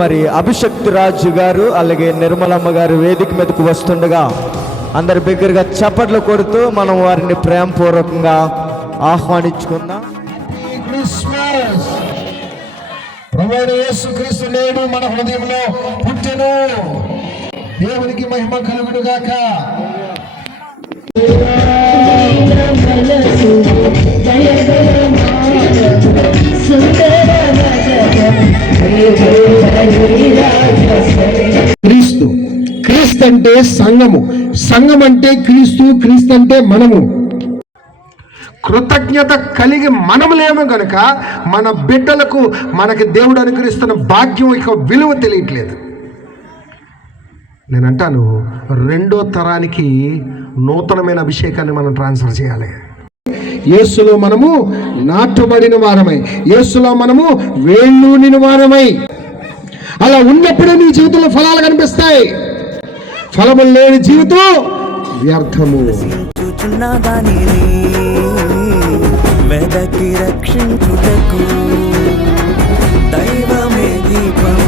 మరి అభిషక్తి రాజు గారు అలాగే నిర్మలమ్మ గారు వేదిక మీదకు వస్తుండగా అందరి దగ్గరగా చప్పట్లు కొడుతూ మనం వారిని ప్రేమపూర్వకంగా ఆహ్వానించుకుందాం. ప్రభువైన యేసుక్రీస్తు నేడు మన హృదయంలో పుట్టెను. దేవునికి మహిమ కలుగును గాక. క్రీస్తు అంటే సంఘము, సంఘం అంటే క్రీస్తు, క్రీస్తు అంటే మనము. కృతజ్ఞత కలిగి మనం లేము కనుక మన బిడ్డలకు మనకి దేవుడు అనుగ్రహిస్తున్న భాగ్యం యొక్క విలువ తెలియట్లేదు. నేను అంటాను, రెండో తరానికి నూతనమైన అభిషేకాన్ని మనం ట్రాన్స్ఫర్ చేయాలి. యేసులో మనము నాటబడిన వారమై, యేసులో మనము వేళ్ళూనిన వారమై, అలా ఉన్నప్పుడే నీ జీవితంలో ఫలాలు కనిపిస్తాయి. ఫలము లేని జీవితం వ్యర్థము. వెదకి రక్షించుటకు దైవమే దీపం